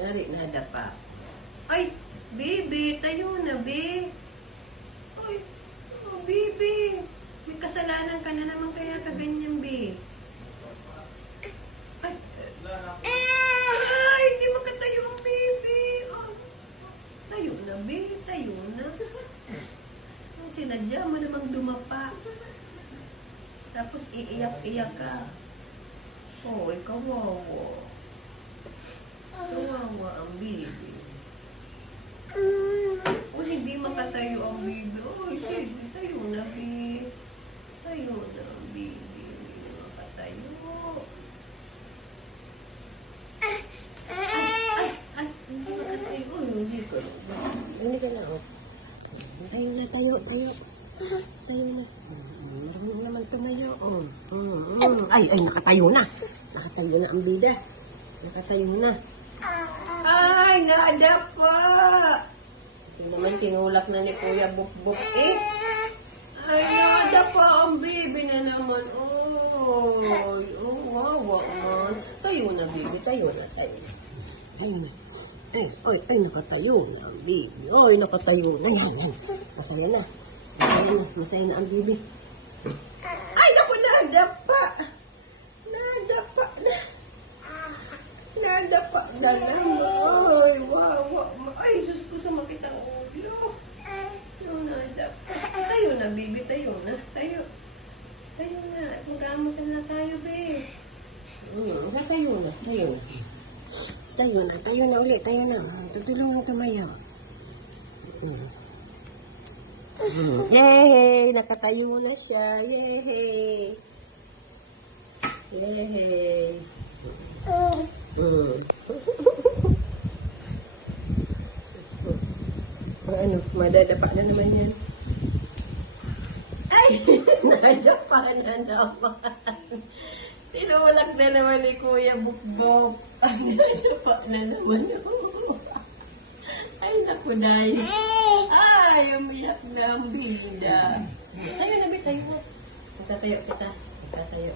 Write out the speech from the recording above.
Ngari, nadapa. Ay, baby, tayo na, baby. Ay, oh, baby. May kasalanan ka na naman kaya ka ganyan, baby. Ay, ay, hindi makatayo ang baby. Oh, tayo na, baby, tayo na. Sinadya mo namang dumapa. Tapos iiyak-iyak ka. Oh, ikaw wawa. Kawawa ang baby. Oh, hindi makatayo ang baby. Oh, baby, tayo na, baby. Tayo na, baby. Hindi makatayo. Ay, hindi makatayo. Oh, hindi ka. Hindi ka na, oh. Tayo na, tayo. Tayo na. Marunong naman tumayo. Oh. Ay, nakatayo na. Nakatayo na ang bida. Nakatayo na. Ay, nadapa. Ito naman tinulak na ni Kuya Bukbuk eh. Ay, nadapa ang baby na naman. Oh, wawa man. Tayo na, baby. Tayo na. Tayo na. Ay, nakatayo na ang baby. Ay, nakatayo na. Yan. Masaya na. Masaya na ang baby. Ay, naku, nadapa. Nadapa na. Nadapa na naman. Ay, wawa. Ay, sus ko sa makitang ulo. Nadapa. Tayo na, baby. Tayo na. Tayo na. Mag-aamusan na tayo, babe. Tayo na. Tayo na ulit. Tayo na. Tutulungan tumayo. Yay! Nakatayo na siya. Yay! Ano? Madadapa na naman yan. Ay! Nadapa na naman. Tinulak na naman ni Kuya Bukbok. Ay, nadapa na naman. Ay, naku, day. Ay, umiyak na ang bida. Tayo na, tayo na. Magtatayo kita. Magtatayo.